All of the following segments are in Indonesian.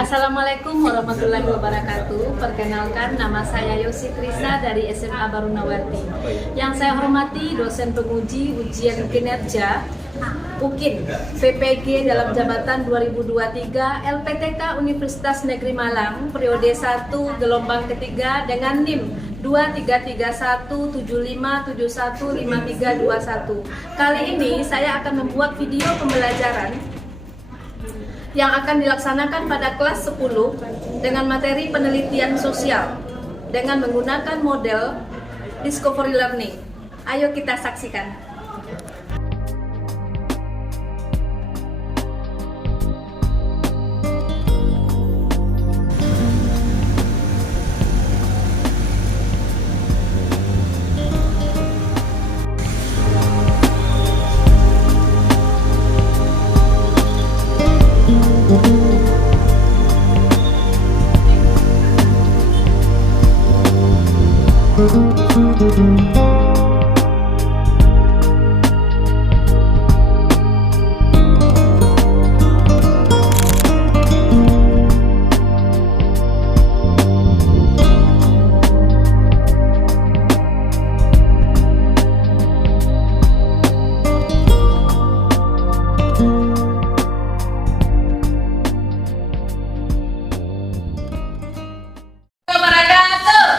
Assalamualaikum warahmatullahi wabarakatuh. Perkenalkan, nama saya Yosi Krishna dari SMA Barunawati. Yang saya hormati dosen penguji ujian kinerja UKIN PPG dalam jabatan 2023 LPTK Universitas Negeri Malang periode 1 gelombang ketiga dengan NIM 233175715321. Kali ini saya akan membuat video pembelajaran yang akan dilaksanakan pada kelas 10 dengan materi penelitian sosial dengan menggunakan model Discovery Learning. Ayo kita saksikan.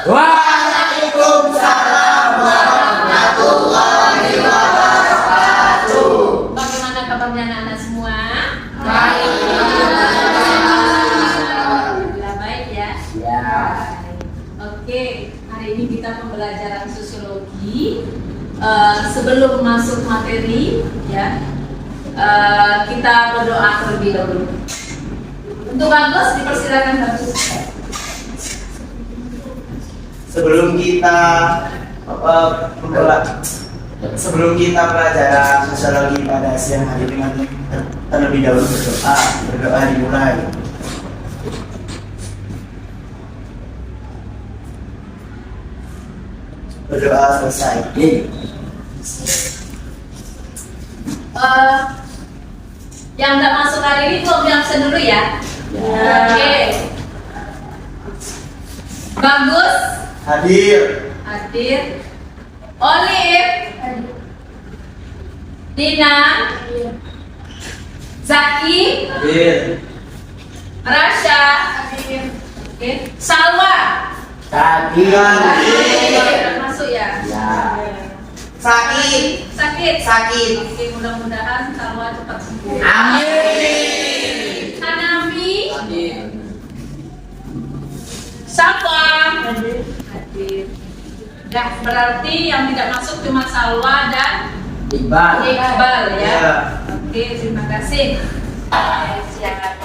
Waalaikumsalam warahmatullahi wabarakatuh. Bagaimana kabarnya anak-anak semua? Baik. Alhamdulillah baik ya. Ya. Oke, hari ini kita pembelajaran sosiologi. Sebelum masuk materi, ya, kita berdoa terlebih dahulu. Untuk Bagus, dipersilakan Bagus. Sebelum kita pelajaran sosiologi pada siang hari ini, terlebih dahulu berdoa dimulai. Berdoa selesai. Yang nggak masuk hari ini belum absen dulu ya. Oke. Bagus. Hadir. Olive. Dina. Zaki. Hadir. Rasha. Oke. Salwa. Hadir. Masuk ya. Ya. Sakit. Sakit. Oke, mudah-mudahan Salwa cepat sembuh. Amin. Hanami. Hadir. Safa. Hadir. Nah, berarti yang tidak masuk cuma Salwa dan Iqbal ya. Ya. Oke, terima kasih. Siap.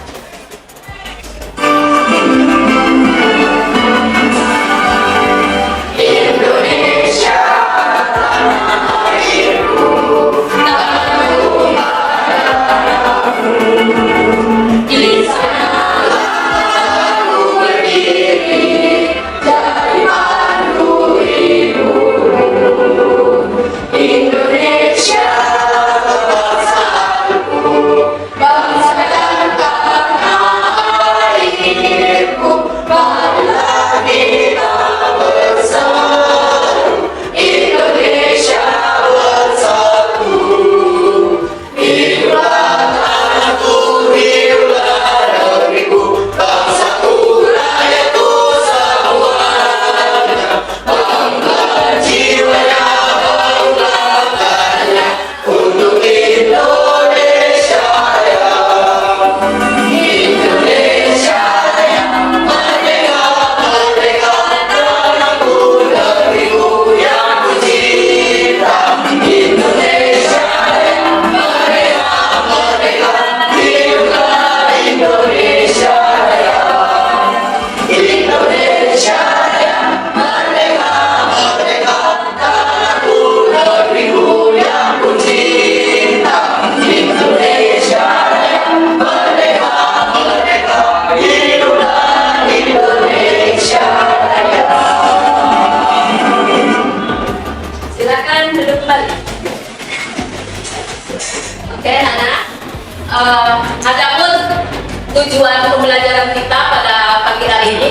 tujuan pembelajaran kita pada pagi hari ini?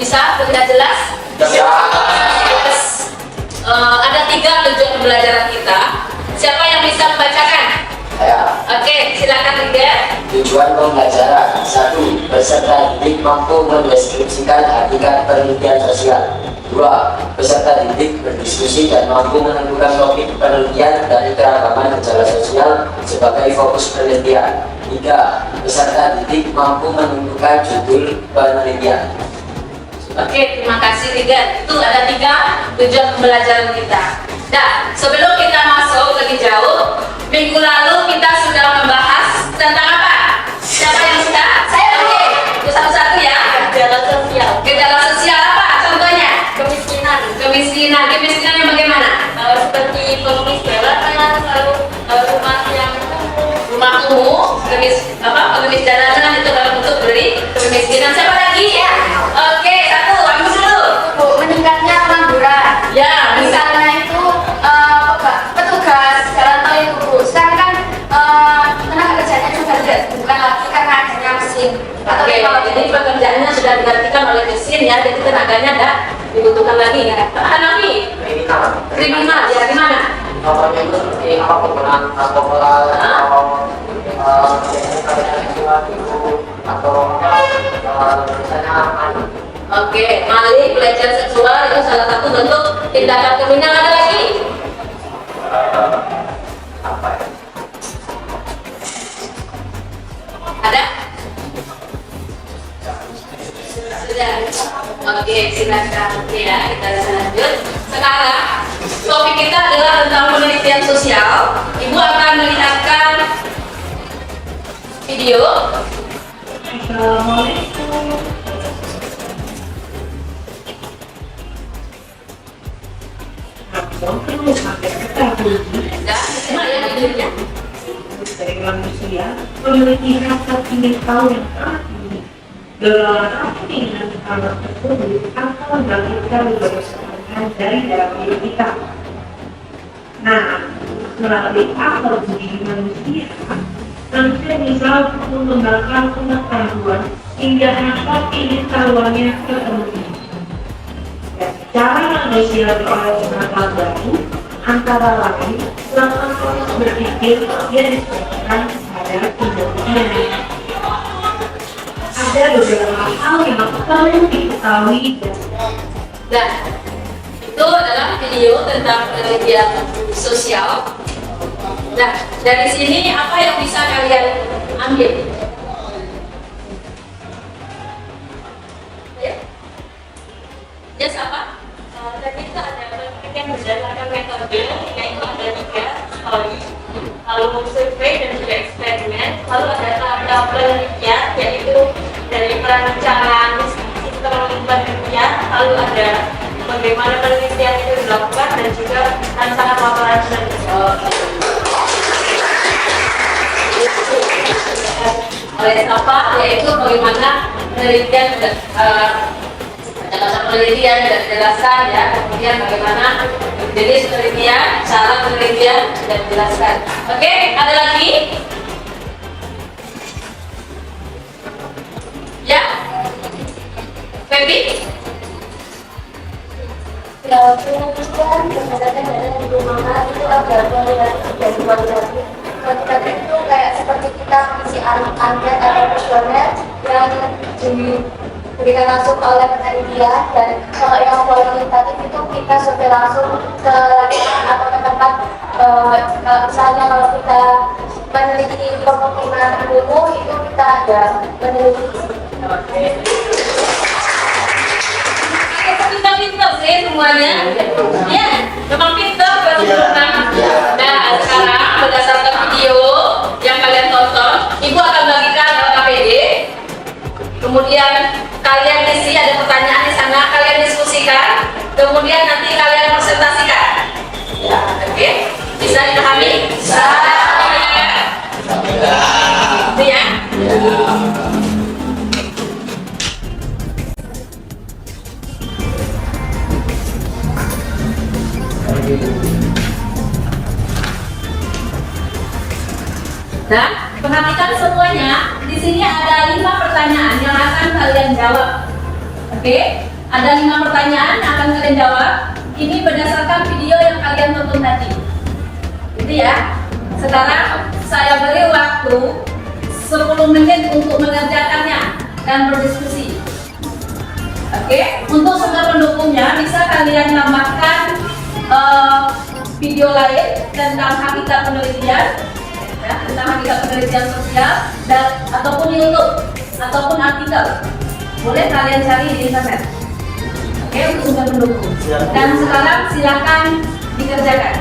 Bisa terlihat jelas? Yes. Ada 3 tujuan pembelajaran kita. Siapa yang bisa membacakan? Saya. Oke, silakan Liga. Tujuan pembelajaran 1. Peserta didik mampu mendeskripsikan hakikat penelitian sosial. 2. Peserta didik berdiskusi dan mampu menentukan topik penelitian dari keragaman gejala sosial sebagai fokus penelitian. 3. Peserta didik mampu menentukan judul penelitian. Oke, terima kasih Liga. Itu ada 3 tujuan pembelajaran kita. Nah, sebelum kita masuk lebih jauh, minggu lalu kita sudah membahas tentang apa? Siapa yang sudah? Saya oke. Itu satu-satu ya. Gejala sosial. Gejala sosial apa? Contohnya? Kemiskinan. Kemiskinan yang bagaimana? Seperti pengemis jalanan, lalu rumah kumuh, pengemis jalanan itu dalam bentuk beli kemiskinan. Siapa lagi ya? Oke, satu. Ambil dulu. Meningkatnya pengangguran. Ya, Misalnya itu petugas jalan tol itu Bu. Sekarang kan tenaga kerjanya sudah bukan lagi karena adanya mesin. Atau Oke, jadi pekerjaannya sudah digantikan oleh mesin ya, jadi tenaganya tidak dibutuhkan lagi ya. Hanafi, kriminal ya di mana? Contohnya itu seperti penggunaan narkoba atau misalnya Oke, maling, pelecehan seksual itu salah satu bentuk tindakan kriminal. Ada lagi? Ada? Sudah. Oke, silakan ya, kita lanjut. Sekarang topik kita adalah tentang penelitian sosial. Ibu akan melihatkan video. Assalamualaikum. Dari manusia memiliki rasa ingin tahu yang sangat tinggi. Dalam rasa ingin tahu tersebut akan membangkitkan berdasarkan dari dalam diri kita. Nah, melalui akal budi manusia bisa mengembangkan pengetahuan hingga rasa ingin tahuannya terpenuhi. Cara manusia beroleh akal baru antara lain melakukan proses berpikir yang disebabkan pada tindakan. Ada beberapa hal yang perlu diketahui. Nah, itu adalah video tentang penelitian sosial. Nah, dari sini apa yang bisa kalian ambil? Yes, apa? Tadi itu ada penelitian berdasarkan metode, yaitu ada 3, story, lalu survei dan juga eksperimen, lalu ada tahap penelitian, yaitu dari perencanaan sistem penelitian, lalu ada bagaimana penelitian itu dilakukan dan juga rancangan laporan penelitian. Oleh siapa? Yaitu bagaimana penelitian penelitian dan dijelaskan ya, kemudian bagaimana jenis penelitian, cara penelitian dan dijelaskan. Oke, ada lagi? Ya, Feby? kalau penelitian berdasarkan data yang digunakan itu ada kualitatif dan kualitatif. Kualitatif itu kayak seperti kita mengisi angket atau kuesioner yang diberikan langsung oleh penelitian, dan kalau yang kualitatif itu kita survei langsung ke lapangan atau ke tempat. Misalnya kalau kita meneliti pemukiman kumuh itu kita ada meneliti. Pintar sih semuanya. Ya, memang pintar kalau Nah, sekarang berdasarkan video yang kalian tonton, Ibu akan bagikan lewat KPD. Kemudian kalian isi, ada pertanyaan di sana, kalian diskusikan. Kemudian nanti kalian presentasikan. Ya, oke? Bisa dipahami? Bisa. Itu ya. Dan perhatikan semuanya, di sini ada 5 pertanyaan yang akan kalian jawab. Oke, ada 5 pertanyaan yang akan kalian jawab. Ini berdasarkan video yang kalian tonton tadi. Gitu ya. Sekarang saya beri waktu 10 menit untuk mengerjakannya dan berdiskusi. Oke, untuk semua pendukungnya bisa kalian tambahkan video lain tentang hakikat penelitian, ya, tentang hakikat penelitian sosial dan ataupun YouTube ataupun artikel. Boleh kalian cari di internet. Oke, untuk semua pendukung. Dan sekarang silakan dikerjakan.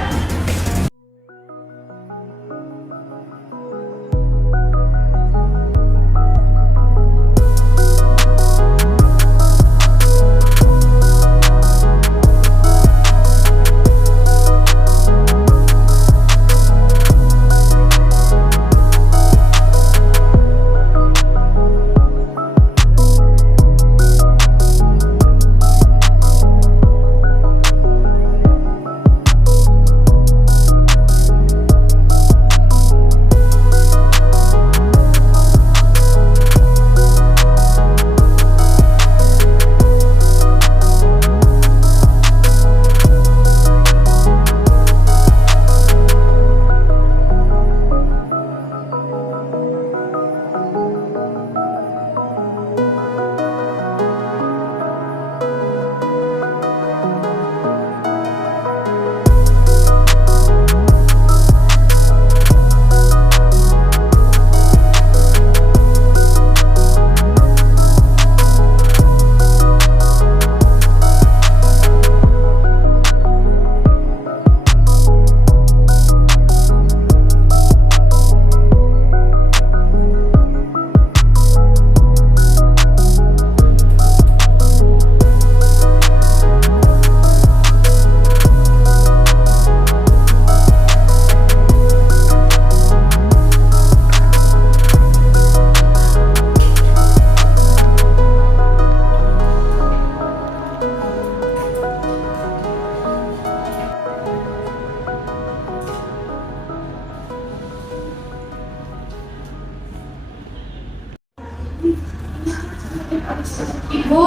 Ibu,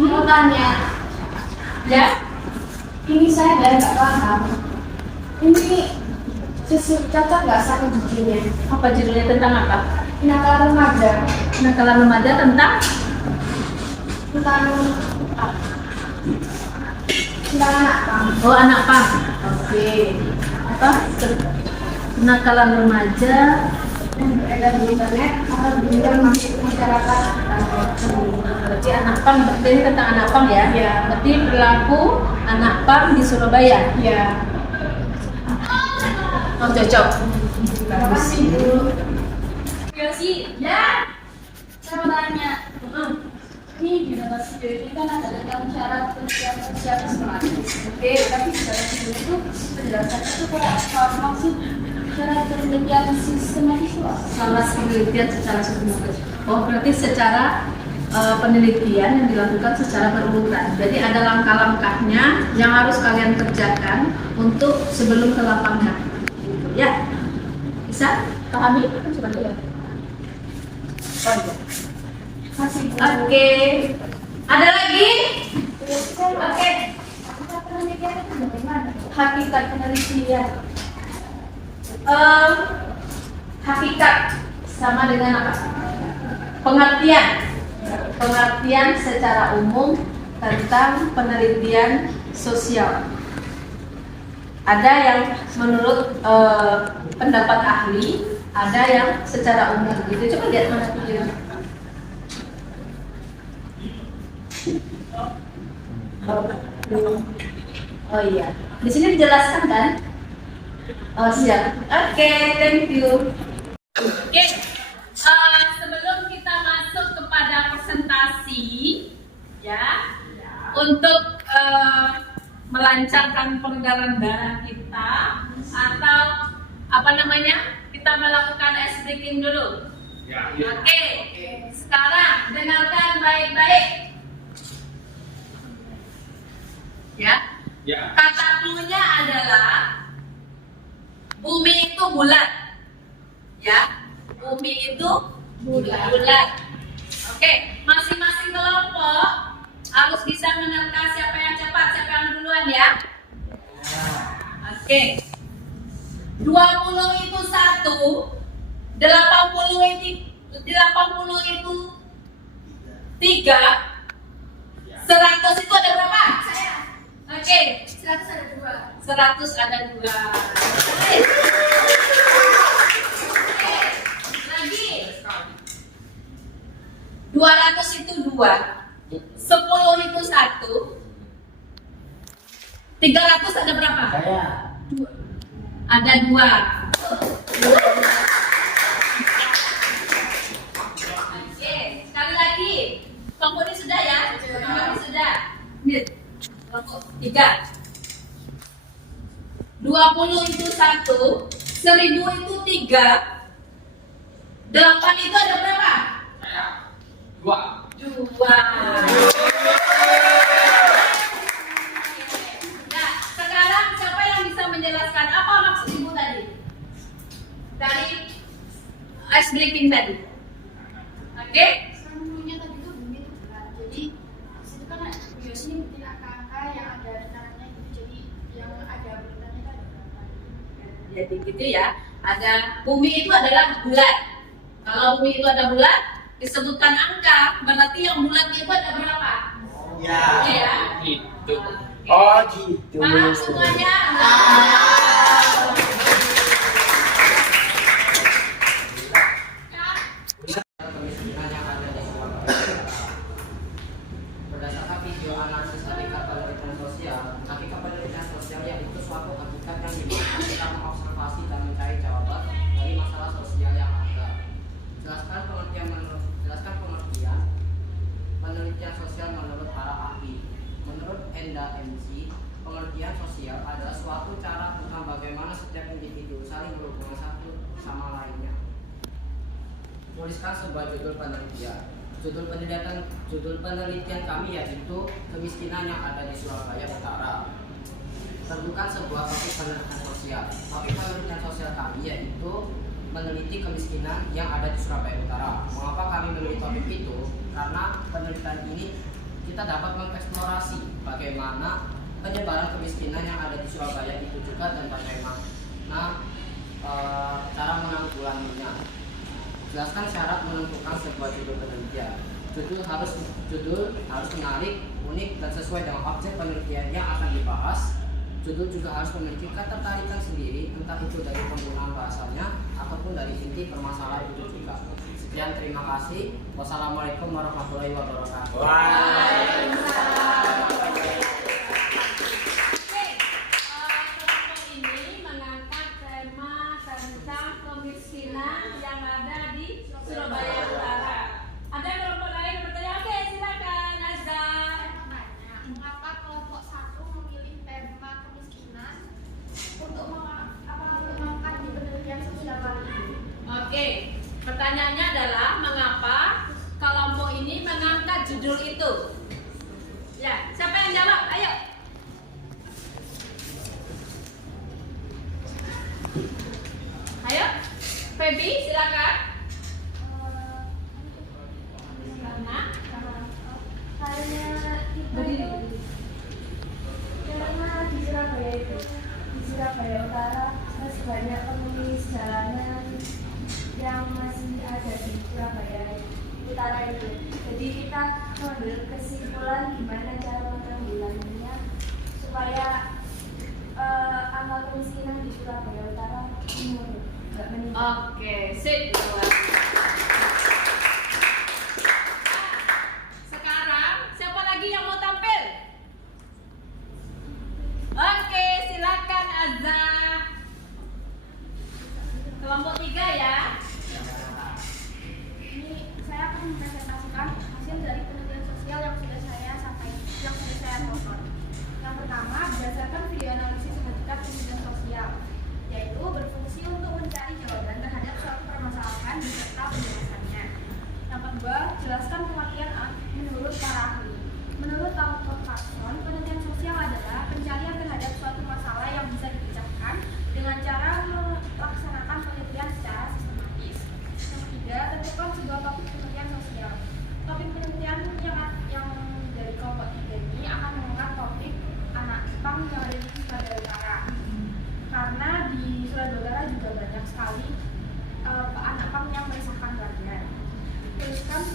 mau tanya. Ya, Ini saya dan nggak paham. Ini cocok nggak sama judulnya? apa judulnya, tentang apa? Kenakalan remaja. Kenakalan remaja tentang Tentang tentang anak pang. oh anak pang. Oke. Apa? Kenakalan remaja Yang beredar di internet atau beredar masuk ke masyarakat. berarti anak pang, berarti ini tentang anak pang ya? Iya. Berarti perilaku anak pang di Surabaya. Ya. Oh cocok. Terima kasih Bu. Yosi, ya. Saya mau tanya. Ini di dalam video ini kan ada tentang syarat penelitian sosial sistematis. Oke, tapi di dalam video itu penjelasannya itu kok maksud syarat penelitian sistematis itu apa? Syarat penelitian secara sistematis. Oh, berarti secara penelitian yang dilakukan secara berurutan. Jadi ada langkah-langkahnya yang harus kalian kerjakan untuk sebelum ke lapangan. Gitu, ya. Bisa pahami? Coba lihat. Oh iya. Oke. Ada lagi? Oke. Hakikat penelitian. Hakikat sama dengan apa? Pengertian. Pengertian secara umum tentang penelitian sosial. Ada yang menurut pendapat ahli, ada yang secara umum. Gitu. Coba lihat mana tuh. Oh iya, di sini dijelaskan kan? Oh siap. Oke, thank you. Oke, sebelum kita masuk kepada presentasi, ya, untuk melancarkan peredaran darah kita atau apa namanya, kita melakukan ice breaking dulu. Oke, sekarang dengarkan baik-baik. Ya. Kata clue-nya adalah bumi itu bulat. Ya. Bumi itu bulat. Oke, masing-masing kelompok harus bisa menerka siapa yang cepat, siapa yang duluan ya. Oke. 20 itu 1, 80 itu 3, 100 itu ada berapa? Saya. Oke, 100 ada 2. 100 ada 2. Oke, lagi. 200 itu 2, 10 itu 1, 300 ada berapa? Saya. Ada 2. Oke, sekali lagi. Kelompok ini sudah ya? Kelompok ini sudah. Ini kelompok 3. 20 itu 1, 1000 itu 3, 8 itu ada berapa? 2. Nah, sekarang siapa yang bisa menjelaskan apa maksud ibu tadi? Dari ice breaking tadi. Oke? Sambungnya tadi tuh bumi itu bulat. Jadi situ kan biasanya ngikutin angka-angka yang ada rentangnya gitu. Jadi yang ada bulatannya itu ada berapa? Jadi gitu ya. Ada bumi itu adalah bulat. Kalau bumi itu ada bulat, disebutkan angka, berarti yang bulatnya itu ada berapa? Ya. Ya. Gitu. Oh gitu. Paham semuanya? Berdasarkan video analisis hakikat penelitian sosial, hakikat penelitian sosial yaitu suatu hakikat yang dimana kita mengobservasi dan mencari jawaban dari masalah sosial yang ada. Jelaskan pengertian penelitian sosial menurut para ahli. Menurut Enda MC, pengertian sosial adalah suatu cara tentang bagaimana setiap individu saling berhubungan satu sama lainnya. Tuliskan sebuah judul penelitian. Judul penelitian kami yaitu kemiskinan yang ada di Surabaya Utara. Tentukan sebuah topik penelitian sosial. Topik penelitian sosial kami yaitu meneliti kemiskinan yang ada di Surabaya Utara. Mengapa kami memilih topik itu? Karena penelitian ini kita dapat mengeksplorasi bagaimana penyebaran kemiskinan yang ada di Surabaya itu juga dan bagaimana cara menanggulanginya. Jelaskan syarat menentukan sebuah judul penelitian. Judul harus menarik, unik, dan sesuai dengan objek penelitian yang akan dibahas. Judul juga harus memiliki ketertarikan sendiri, entah itu dari penggunaan bahasanya ataupun dari inti permasalahan itu juga. Sekian, terima kasih. Wassalamualaikum warahmatullahi wabarakatuh. Kelompok ini mengangkat tema tentang kemiskinan yang ada di Surabaya Utara. Ada kelompok lain yang bertanya? Oke, silakan Azza. Mengapa kelompok 1 memilih tema kemiskinan untuk mengangkat di penelitian sosial kali ini? Oke, pertanyaannya adalah mengapa kelompok ini mengangkat judul itu? Ya, siapa yang jawab? Ayo. Ayo, Feby, silakan. Karena di Surabaya Utara masih banyak pengemis jalanan yang masih ada di Surabaya Utara itu. Jadi kita mengambil kesimpulan gimana cara menanggulanginya supaya angka kemiskinan di Surabaya Utara nggak meningkat. Oke, sip. Sekarang siapa lagi yang mau tampil? Oke, silakan Azza. Kelompok 3 ya. Ini saya akan mempresentasikan hasil dari penelitian sosial yang sudah saya tonton. Yang pertama, berdasarkan video analisis hakikat penelitian sosial, yaitu berfungsi untuk mencari jawaban terhadap suatu permasalahan beserta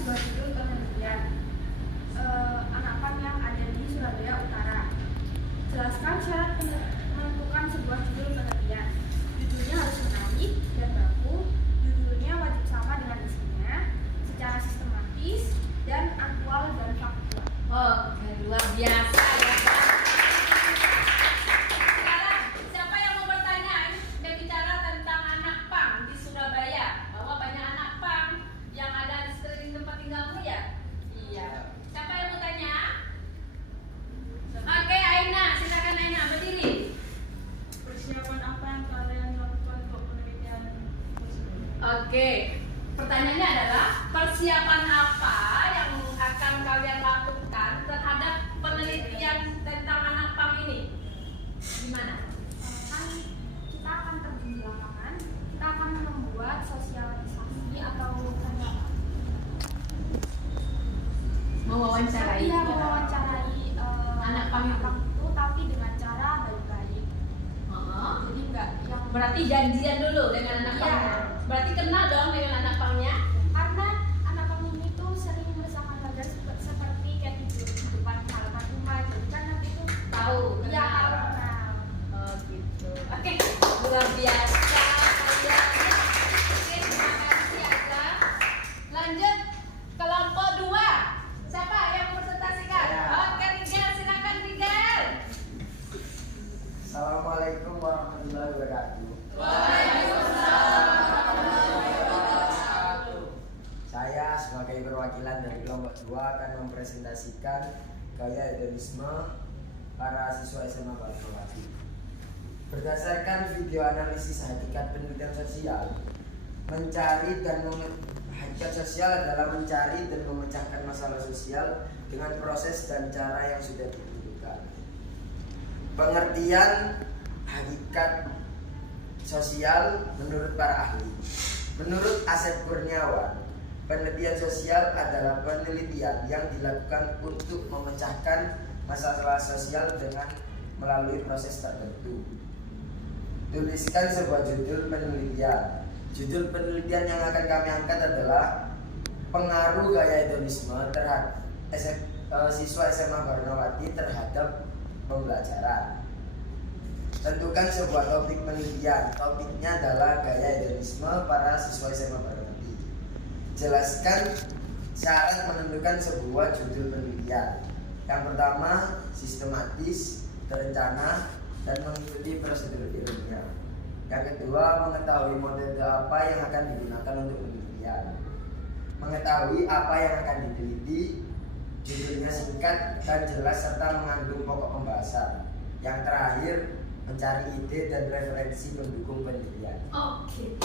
sebuah judul penelitian anak pang yang ada di Surabaya Utara. Jelaskan syarat menentukan sebuah judul penelitian. Judulnya harus menarik dan baku. Judulnya wajib sama dengan isinya, secara sistematis dan aktual dan faktual. Oke, luar biasa ya Pak. Sekarang siapa yang mau bertanya? Kita bicara tentang anak pang di Surabaya. Bahwa banyak anak pang yang ada di sekeliling tempat tinggalmu ya? Iya. Siapa yang mau tanya? Oke, Aina, silakan Aina berdiri. Persiapan apa yang kalian lakukan untuk penelitian tersebut? Oke, pertanyaannya adalah persiapan apa yang akan kalian lakukan terhadap penelitian tentang anak pang ini? Gimana? Kan kita akan terjun di lapangan, kita akan membuat sosialisasi atau kayak Mewawancarai. Iya, mewawancarai Anak pang itu, tapi dengan cara baik-baik. Oh. Jadi enggak yang Berarti janjian dulu dengan anak Iya. pangnya. Berarti kenal dong dengan anak pangnya. karena anak pang ini tuh sering meresahkan warga seperti kayak tidur di depan halaman rumah. Jadi kan nanti tuh Tahu, iya kenal. kalau kenal. Oh gitu. Oke, luar biasa kalian. Oke, terima kasih Aza. Lanjut kelompok 2. Siapa yang presentasikan? Saya. Oke, Rigel, silakan Rigel. Assalamualaikum warahmatullahi wabarakatuh. Saya sebagai perwakilan dari kelompok 2 akan mempresentasikan gaya hedonisme para siswa SMA Fatmawati. Berdasarkan video analisis hakikat penelitian sosial, hakikat sosial adalah mencari dan memecahkan masalah sosial dengan proses dan cara yang sudah ditentukan. Pengertian hakikat sosial menurut para ahli. Menurut Asep Kurniawan, penelitian sosial adalah penelitian yang dilakukan untuk memecahkan masalah sosial dengan melalui proses tertentu. Tuliskan sebuah judul penelitian. Judul penelitian yang akan kami angkat adalah pengaruh gaya hedonisme terhadap siswa SMA Barunawati terhadap pembelajaran. Tentukan sebuah topik penelitian. Topiknya adalah gaya hedonisme para siswa SMA Barunawati. Jelaskan syarat menentukan sebuah judul penelitian. Yang pertama, sistematis, terencana, dan mengikuti prosedur ilmiah. Yang kedua, mengetahui metode apa yang akan digunakan untuk penelitian. Mengetahui apa yang akan diteliti, judulnya singkat dan jelas serta mengandung pokok pembahasan. Yang terakhir, mencari ide dan referensi pendukung penelitian. Oke.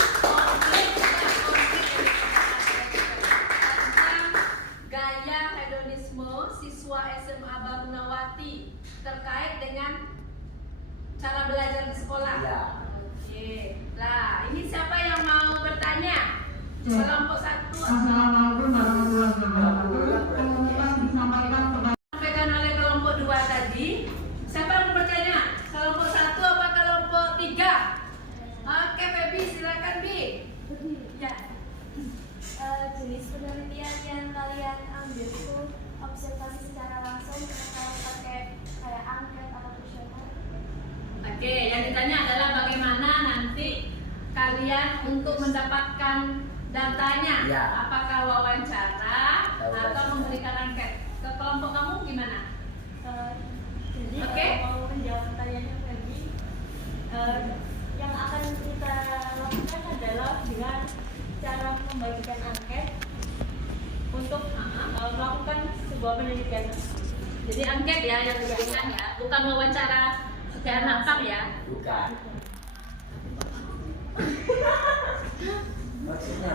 Gaya hedonisme siswa SMA Barunawati terkait dengan cara belajar di sekolah. Ya. Oke. Nah, ini siapa yang mau bertanya? Kelompok 1. Assalamualaikum warahmatullahi wabarakatuh. Disampaikan kepada Sampaikan oleh kelompok 2 tadi. Siapa yang mau bertanya? Kelompok 1 apa kelompok 3? Oke, Febi, silakan Bi. Ya. Jenis penelitian yang kalian ambil itu observasi secara langsung atau pakai kayak angket atau kuesioner? Oke, yang ditanya adalah bagaimana nanti kalian untuk mendapatkan datanya. Ya. Apakah wawancara Wawancara. atau memberikan angket? Ke kelompok kamu gimana? Jadi Oke. mau menjawab pertanyaannya tadi, yang akan kita lakukan adalah dengan cara membagikan angket untuk melakukan sebuah penelitian. Jadi angket ya yang diberikan ya, bukan wawancara kayak anak pang ya. Bukan. Maksudnya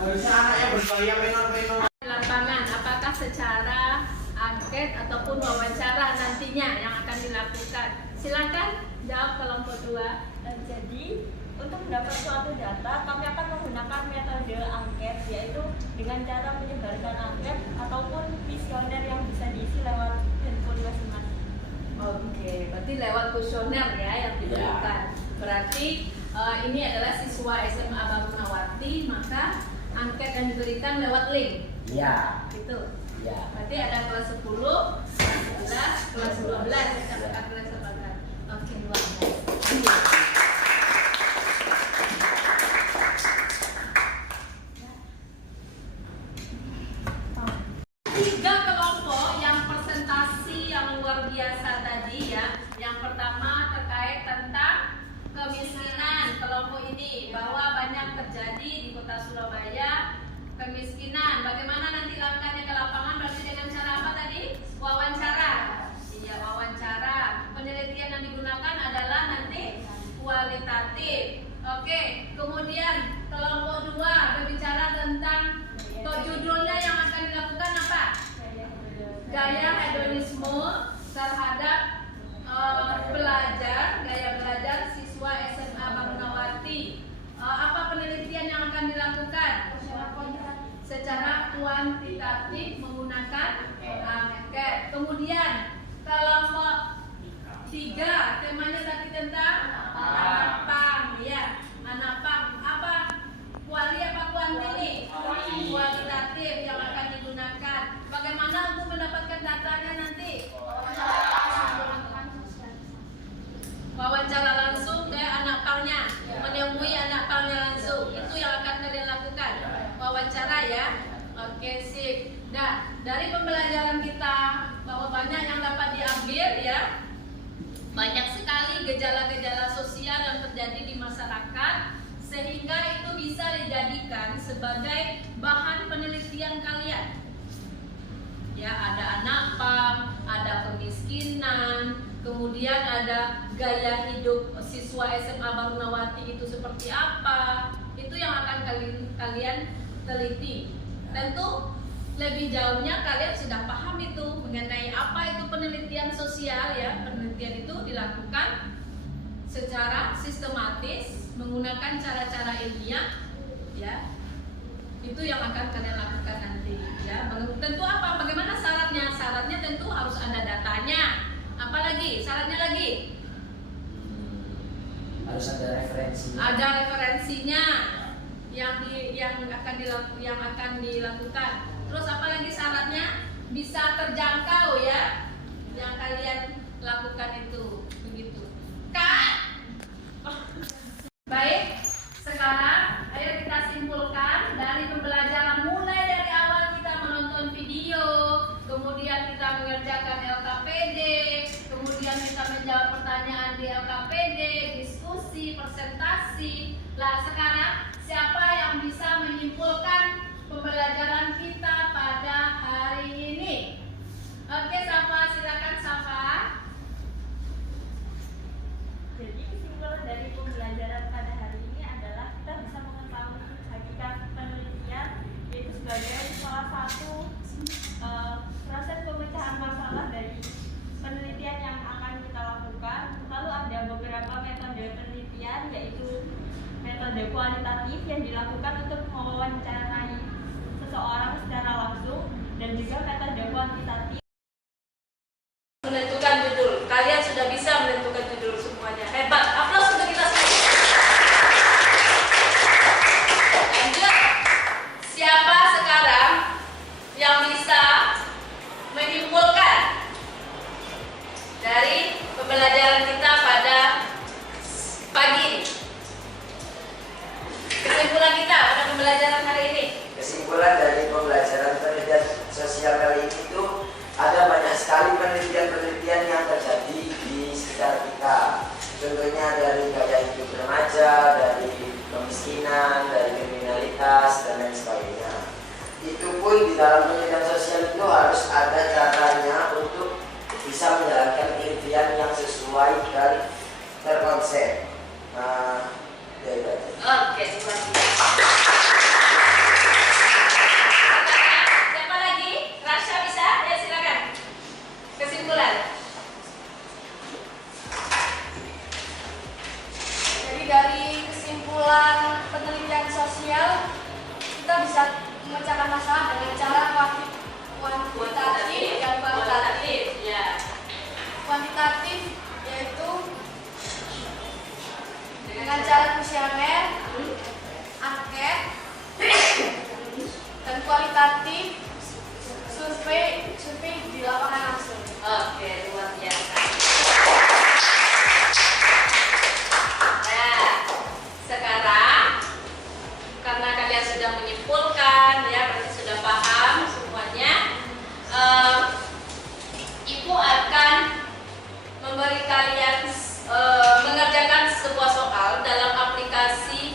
harusnya anaknya berbayar menor-menor. Di lapangan, apakah secara angket ataupun wawancara nantinya yang akan dilakukan? Silakan jawab kelompok 2. Jadi untuk mendapat suatu data, kami akan menggunakan metode angket, yaitu dengan cara menyebarkan angket ataupun kuesioner yang bisa diisi lewat handphone masing-masing. Oke, berarti lewat kuesioner ya yang diberikan. Berarti ini adalah siswa SMA Barunawati, maka angket yang diberikan lewat link. Iya. Gitu. Iya. Berarti ada kelas 10, kelas 11, kelas 12 sampai ke kelas 18. Oke, luar biasa. Tiga kelompok yang presentasi yang luar biasa tadi ya. Yang pertama terkait tentang kemiskinan kelompok ini, bahwa banyak terjadi di kota Surabaya kemiskinan. Bagaimana nanti langkahnya ke lapangan? Berarti dengan cara apa tadi? Wawancara. Iya, wawancara. Penelitian yang digunakan adalah nanti kualitatif. Oke, kemudian kelompok 2 berbicara tentang judulnya yang akan dilakukan apa? Gaya hedonisme terhadap gaya belajar siswa SMA Barunawati. Apa penelitian yang akan dilakukan? Secara kuantitatif menggunakan angket. Kemudian kelompok 3 temanya tadi tentang anak pang, ya. Anak pang apa? Kuali apa kuanti nih? Kualitatif yang akan digunakan. Bagaimana untuk mendapatkan datanya nanti? Wawancara langsung ke anak pangnya, menemui anak pangnya langsung. Itu yang akan kalian lakukan. Wawancara ya. Oke, sip. Nah, dari pembelajaran kita bahwa banyak yang dapat diambil ya. Banyak sekali gejala-gejala sosial yang terjadi di masyarakat, sehingga itu bisa dijadikan sebagai bahan penelitian kalian. Ya, ada anak pang, ada kemiskinan, kemudian ada gaya hidup siswa SMA Barunawati itu seperti apa. Itu yang akan kalian teliti. Tentu lebih jauhnya kalian sudah paham itu mengenai apa itu penelitian sosial ya. Penelitian itu dilakukan secara sistematis menggunakan cara-cara ilmiah ya. Itu yang akan kalian lakukan nanti ya. Tentu apa? Bagaimana syaratnya? Syaratnya tentu harus ada datanya. Apalagi? Syaratnya lagi? Harus ada referensi. Ada referensinya yang akan dilakukan. Terus apalagi syaratnya? Bisa terjangkau ya yang kalian lakukan itu. Begitu. Kak. Baik. Sekarang ayo kita simpulkan dari pembelajaran, mulai dari awal kita menonton video, kemudian kita mengerjakan LKPD, kemudian kita menjawab pertanyaan di LKPD, diskusi, presentasi. Lah sekarang siapa yang bisa menyimpulkan pembelajaran kita pada hari ini? Oke, Safa, silakan Safa. Jadi kesimpulan dari pembelajaran pada hari ini adalah kita bisa mengetahui hakikat penelitian, yaitu sebagai salah satu proses pemecahan masalah dari penelitian yang akan kita lakukan. Lalu ada beberapa metode penelitian, yaitu metode kualitatif yang dilakukan untuk mewawancarai seseorang secara langsung, dan juga metode kuantitatif Menentukan judul. Kalian sudah bisa menentukan judul semuanya. Hebat. Aplaus untuk kita semua. Lanjut. Siapa sekarang yang bisa menyimpulkan dari pembelajaran kita pada pagi ini? Kesimpulan kita pada pembelajaran hari ini. Kesimpulan dari pembelajaran penelitian sosial kali ini itu ada banyak sekali penelitian-penelitian yang terjadi di sekitar kita. Contohnya dari gaya hidup remaja, dari kemiskinan, dari kriminalitas, dan lain sebagainya. Itu pun di dalam penelitian sosial itu harus ada caranya untuk bisa menjalankan penelitian yang sesuai dan terkonsep. Ya itu aja. Oke, terima kasih. Siapa lagi? Rasha bisa? Ya silakan. Kesimpulan. Jadi dari kesimpulan penelitian sosial, kita bisa memecahkan masalah dengan cara kuantitatif dan kualitatif. Ya. Kuantitatif yaitu dengan cara kuesioner, angket, dan kualitatif survei di lapangan langsung. Oke, luar biasa. Nah, sekarang karena kalian sudah menyimpulkan, ya berarti sudah paham semuanya. Ibu akan memberi kalian mengerjakan sebuah soal dalam aplikasi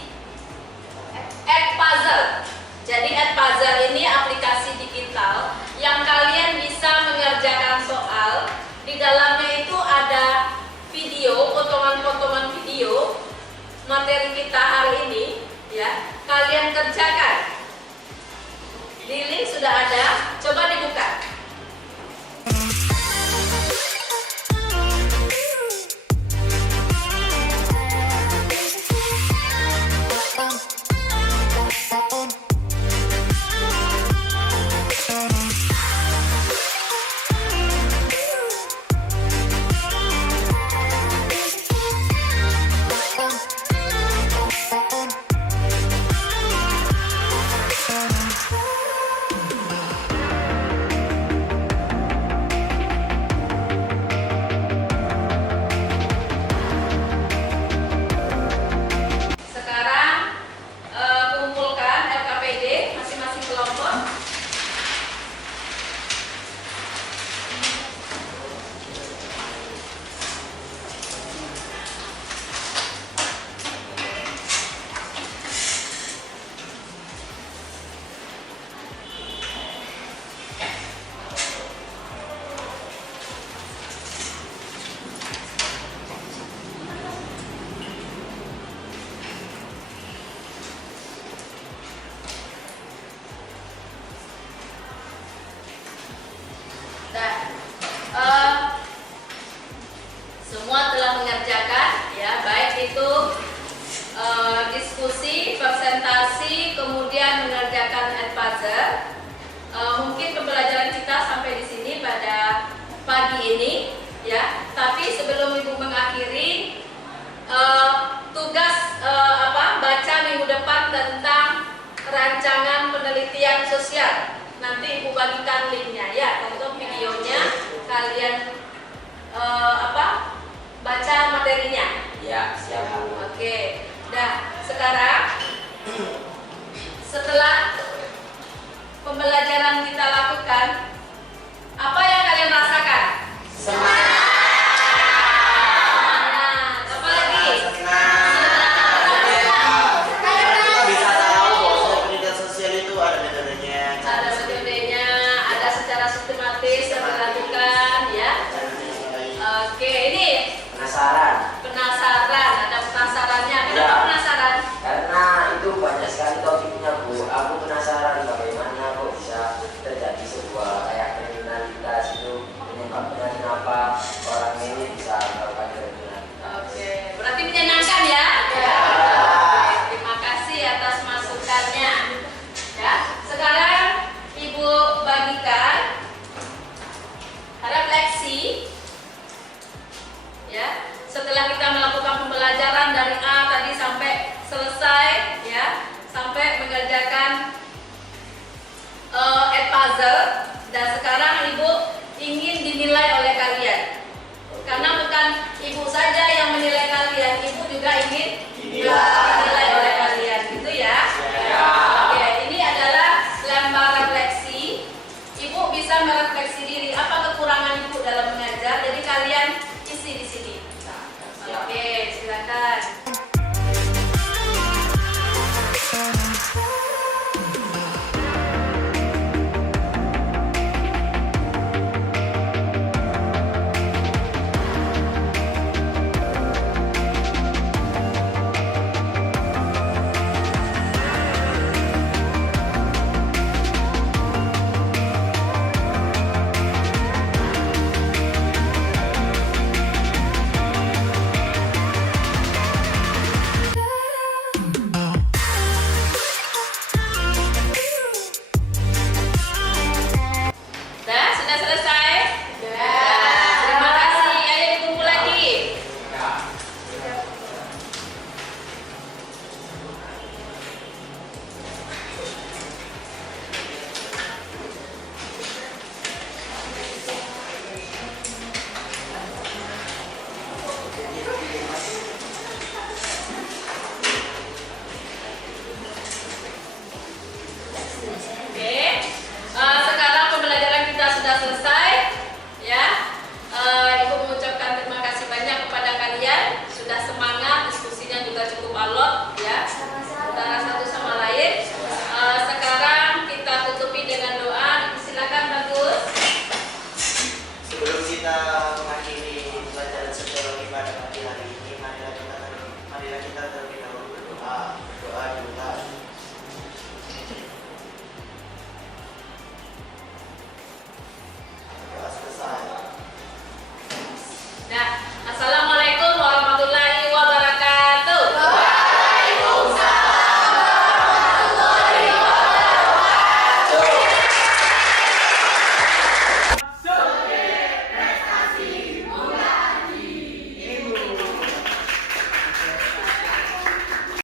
Edpuzzle. Jadi Edpuzzle ini aplikasi digital yang kalian bisa mengerjakan soal. Di dalamnya itu ada video, potongan-potongan video materi kita hari ini, ya. Kalian kerjakan. Di link sudah ada, coba dibuka. Semua telah mengerjakan, ya, baik itu diskusi, presentasi, kemudian mengerjakan Edpuzzle. Mungkin pembelajaran kita sampai di sini pada pagi ini, ya. Tapi sebelum Ibu mengakhiri, tugas baca minggu depan tentang rancangan penelitian sosial. Nanti Ibu bagikan linknya, ya, untuk videonya kalian baca materinya. Ya, siap Bu. Oke. Nah, sekarang setelah pembelajaran kita lakukan, apa yang kalian rasakan? Semangat. Apa lagi? Kita bisa tahu bahwa pendidikan sosial itu ada metodenya. Ada metodenya, ada secara sistematis yang dilakukan, ya. Oke, ini penasaran, ada penasarannya. Kenapa Ya. penasaran? Karena itu banyak sekali topiknya Bu. Aku penasaran bagaimana kok bisa terjadi sebuah download ya.